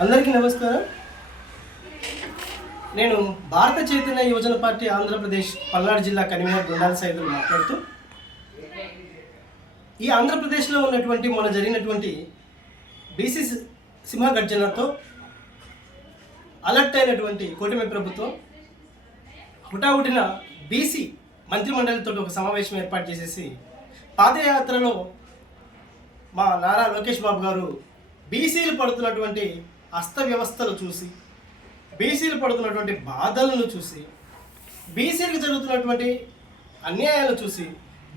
అందరికీ నమస్కారం. నేను భారత చైతన్య యువజన పార్టీ ఆంధ్రప్రదేశ్ పల్నాడు జిల్లా కన్వీనర్ గుండాల సైదులు మాట్లాడుతూ, ఈ ఆంధ్రప్రదేశ్లో ఉన్నటువంటి మొన్న జరిగినటువంటి బీసీ సింహగర్జనతో అలర్ట్ అయినటువంటి కూటమి ప్రభుత్వం హుటాహుటిన బీసీ మంత్రిమండలితో ఒక సమావేశం ఏర్పాటు చేసేసి పాదయాత్రలో మా నారా లోకేష్ బాబు గారు బీసీలు పడుతున్నటువంటి అస్తవ్యవస్థలు చూసి, బీసీలు పడుతున్నటువంటి బాధలను చూసి, బీసీలకు జరుగుతున్నటువంటి అన్యాయాలు చూసి,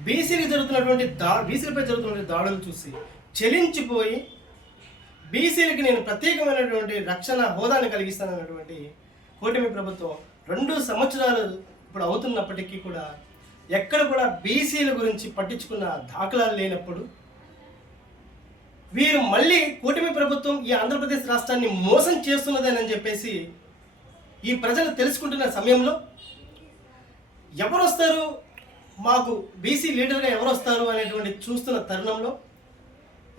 బీసీలపై జరుగుతున్నటువంటి దాడులు చూసి చెలించిపోయి బీసీలకి నేను ప్రత్యేకమైనటువంటి రక్షణ హోదాను కలిగిస్తానన్నటువంటి కూటమి ప్రభుత్వం 2 సంవత్సరాలు ఇప్పుడు అవుతున్నప్పటికీ కూడా ఎక్కడ కూడా బీసీల గురించి పట్టించుకున్న దాఖలాలు లేనప్పుడు వీరు మళ్ళీ కూటమి ప్రభుత్వం ఈ ఆంధ్రప్రదేశ్ రాష్ట్రాన్ని మోసం చేస్తున్నదని చెప్పేసి ఈ ప్రజలు తెలుసుకుంటున్న సమయంలో ఎవరు వస్తారు, మాకు బీసీ లీడర్గా ఎవరు వస్తారు అనేటువంటి చూస్తున్న తరుణంలో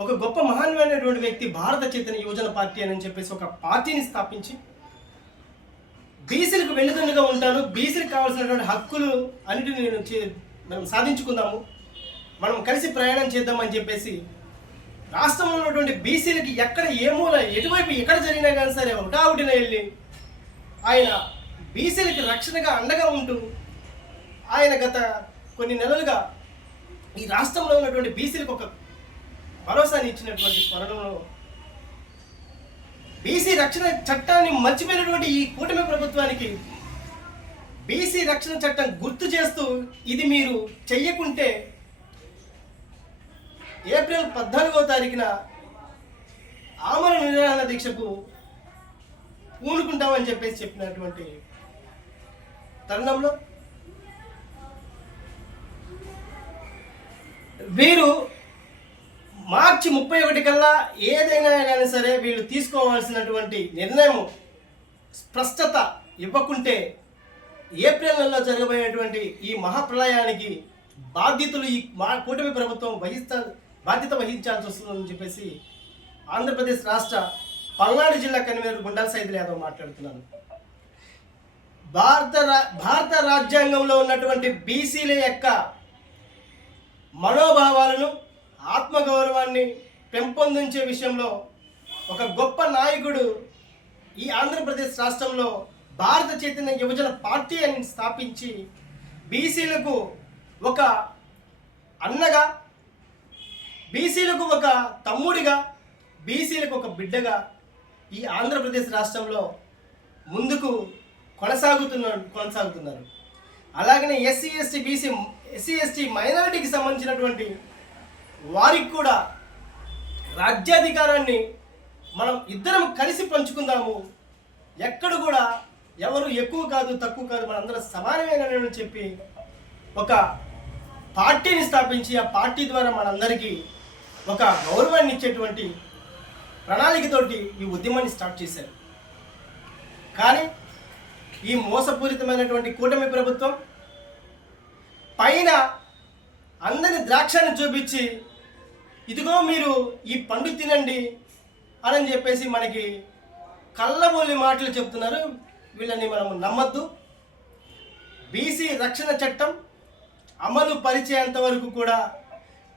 ఒక గొప్ప మహాన్యుడైనటువంటి వ్యక్తి భారత చైతన్య యువజన పార్టీ అని చెప్పేసి ఒక పార్టీని స్థాపించి బీసీలకు వెన్నుదన్నుగా ఉంటాను, బీసీలకు కావాల్సినటువంటి హక్కులు అన్నిటిని మనం సాధించుకుందాము, మనం కలిసి ప్రయాణం చేద్దామని చెప్పేసి రాష్ట్రంలో ఉన్నటువంటి బీసీలకి ఎక్కడ ఏ మూల ఎటువైపు ఎక్కడ జరిగినా కానీ సరే ఒకటావుటిన వెళ్ళి ఆయన బీసీలకి రక్షణగా అండగా ఉంటూ ఆయన గత కొన్ని నెలలుగా ఈ రాష్ట్రంలో ఉన్నటువంటి బీసీలకు ఒక భరోసాని ఇచ్చినటువంటి తరుణంలో బీసీ రక్షణ చట్టాన్ని మర్చిపోయినటువంటి ఈ కూటమి ప్రభుత్వానికి బీసీ రక్షణ చట్టం గుర్తు చేస్తూ ఇది మీరు చెయ్యకుంటే ఏప్రిల్ 14వ తారీఖున ఆమరణ నిరాహార దీక్షకు పూనుకుంటామని చెప్పేసి చెప్పినటువంటి తరుణంలో వీరు మార్చి 31 కల్లా ఏదైనా కానీ సరే వీళ్ళు తీసుకోవాల్సినటువంటి నిర్ణయం స్పష్టత ఇవ్వకుంటే ఏప్రిల్ నెలలో జరగబోయేటువంటి ఈ మహాప్రళయానికి బాధ్యతలు ఈ కూటమి ప్రభుత్వం బాధ్యత వహించాల్సి వస్తుందని చెప్పేసి ఆంధ్రప్రదేశ్ రాష్ట్ర పల్నాడు జిల్లా కన్వీనర్ గుండాల సైదులు యాదవ్ మాట్లాడుతున్నాను. భారత రాజ్యాంగంలో ఉన్నటువంటి బీసీల యొక్క మనోభావాలను, ఆత్మగౌరవాన్ని పెంపొందించే విషయంలో ఒక గొప్ప నాయకుడు ఈ ఆంధ్రప్రదేశ్ రాష్ట్రంలో భారత చైతన్య యువజన పార్టీ అని స్థాపించి బీసీలకు ఒక అన్నగా, బీసీలకు ఒక తమ్ముడిగా, బీసీలకు ఒక బిడ్డగా ఈ ఆంధ్రప్రదేశ్ రాష్ట్రంలో ముందుకు కొనసాగుతున్నారు. అలాగనే ఎస్సీ ఎస్టీ మైనారిటీకి సంబంధించినటువంటి వారికి కూడా రాజ్యాధికారాన్ని మనం ఇద్దరం కలిసి పంచుకుందాము, ఎక్కడ కూడా ఎవరు ఎక్కువ కాదు తక్కువ కాదు, మనందరం సమానమేనని చెప్పి ఒక పార్టీని స్థాపించి ఆ పార్టీ ద్వారా మనందరికీ ఒక గౌరవాన్ని ఇచ్చేటువంటి ప్రణాళికతోటి ఈ ఉద్యమాన్ని స్టార్ట్ చేశారు. కానీ ఈ మోసపూరితమైనటువంటి కూటమి ప్రభుత్వం పైన అందరి ద్రాక్షాన్ని చూపించి ఇదిగో మీరు ఈ పండు తినండి అని చెప్పేసి మనకి కళ్ళబోలి మాటలు చెప్తున్నారు. వీళ్ళని మనం నమ్మద్దు. బీసీ రక్షణ చట్టం అమలు పరిచేంత వరకు కూడా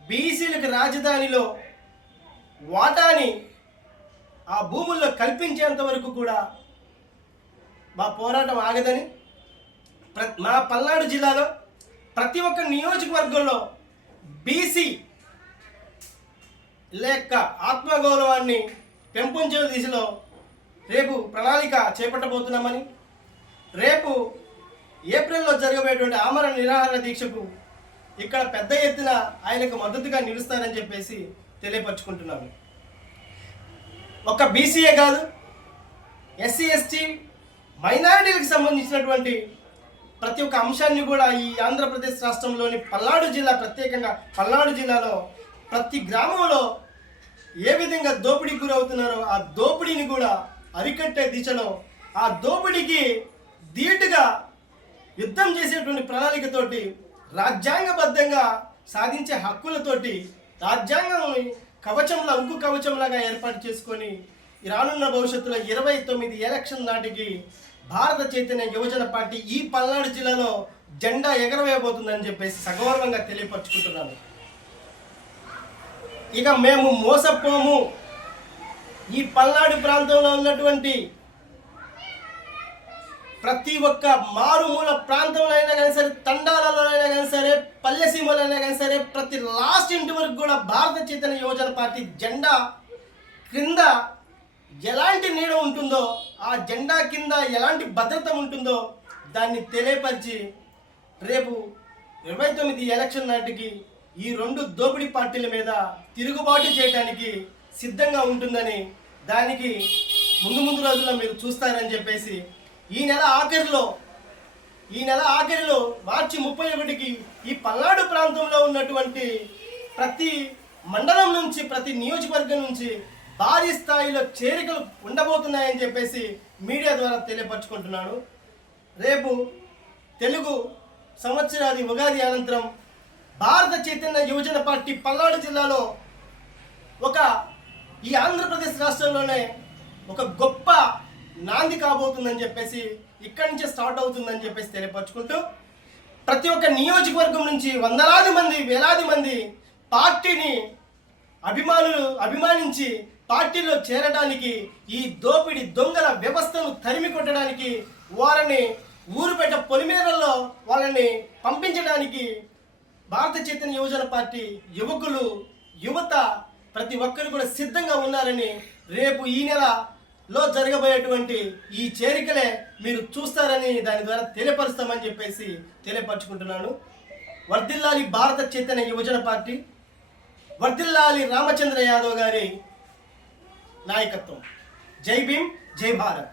బీసీలకు రాజధానిలో వాటాని ఆ భూముల్లో కల్పించేంత వరకు కూడా మా పోరాటం ఆగదని, మా పల్నాడు జిల్లాలో ప్రతి ఒక్క నియోజకవర్గంలో బీసీ లేక ఆత్మగౌరవాన్ని పెంపొంచే దిశలో రేపు ప్రణాళిక చేపట్టబోతున్నామని, రేపు ఏప్రిల్లో జరగబోయేటువంటి ఆమరణ నిరాహార దీక్షకు ఇక్కడ పెద్ద ఎత్తున ఆయనకు మద్దతుగా నిలుస్తారని చెప్పేసి తెలియపరుచుకుంటున్నాము. ఒక బీసీఏ కాదు, ఎస్సీ ఎస్టీ మైనారిటీలకు సంబంధించినటువంటి ప్రతి ఒక్క అంశాన్ని కూడా ఈ ఆంధ్రప్రదేశ్ రాష్ట్రంలోని పల్నాడు జిల్లా, ప్రత్యేకంగా పల్నాడు జిల్లాలో ప్రతి గ్రామంలో ఏ విధంగా దోపిడీకి గురవుతున్నారో ఆ దోపిడీని కూడా అరికట్టే దిశలో, ఆ దోపిడీకి ధీటుగా యుద్ధం చేసేటువంటి ప్రణాళికతోటి రాజ్యాంగబద్ధంగా సాధించే హక్కులతోటి రాజ్యాంగం కవచంలా, ఉక్కు కవచంలాగా ఏర్పాటు చేసుకొని ఈ రానున్న భవిష్యత్తులో 29 ఎలక్షన్ నాటికి భారత చైతన్య యువజన పార్టీ ఈ పల్నాడు జిల్లాలో జెండా ఎగరవేయబోతుందని చెప్పేసి సగౌరవంగా తెలియపరుచుకుంటున్నాను. ఇక మేము మోసపోము. ఈ పల్నాడు ప్రాంతంలో ఉన్నటువంటి ప్రతి ఒక్క మారుమూల ప్రాంతంలో అయినా కానీ సరే, తండాలలో అయినా కానీ సరే, పల్లెసీమలో అయినా కానీ సరే, ప్రతి లాస్ట్ ఇంటి వరకు కూడా భారత చైతన్య యువజన పార్టీ జెండా క్రింద ఎలాంటి నీడ ఉంటుందో, ఆ జెండా కింద ఎలాంటి భద్రత ఉంటుందో దాన్ని తెలియపరిచి రేపు 29 ఎలక్షన్ నాటికి ఈ రెండు దోపిడీ పార్టీల మీద తిరుగుబాటు చేయడానికి సిద్ధంగా ఉంటుందని, దానికి ముందు రోజుల్లో మీరు చూస్తారని చెప్పేసి ఈ నెల ఆఖరిలో మార్చి 31కి ఈ పల్నాడు ప్రాంతంలో ఉన్నటువంటి ప్రతి మండలం నుంచి, ప్రతి నియోజకవర్గం నుంచి భారీ స్థాయిలో చేరికలు ఉండబోతున్నాయని చెప్పేసి మీడియా ద్వారా తెలియపరచుకుంటున్నాను. రేపు తెలుగు సంవత్సరాది ఉగాది అనంతరం భారత చైతన్య యువజన పార్టీ పల్నాడు జిల్లాలో ఈ ఆంధ్రప్రదేశ్ రాష్ట్రంలోనే ఒక గొప్ప నాంది కాబోతుందని చెప్పేసి, ఇక్కడి నుంచే స్టార్ట్ అవుతుందని చెప్పేసి తెలియపరచుకుంటూ, ప్రతి ఒక్క నియోజకవర్గం నుంచి వందలాది మంది, వేలాది మంది పార్టీని అభిమానించి పార్టీలో చేరడానికి, ఈ దోపిడి దొంగల వ్యవస్థను తరిమి కొట్టడానికి, వారిని ఊరుపేట పొలిమేరల్లో వాళ్ళని పంపించడానికి భారత చైతన్య యువజన పార్టీ యువకులు, యువత ప్రతి ఒక్కరు కూడా సిద్ధంగా ఉన్నారని, రేపు ఈ నెలలో జరగబోయేటువంటి ఈ చేరికలే మీరు చూస్తారని దాని ద్వారా తెలియపరుస్తామని చెప్పేసి తెలియపరచుకుంటున్నాను. వర్ధిల్లాలి భారత చైతన్య యువజన పార్టీ, వర్ధిల్లాలి రామచంద్ర యాదవ్ గారి నాయకత్వం. జై భీమ్, జై భారత్.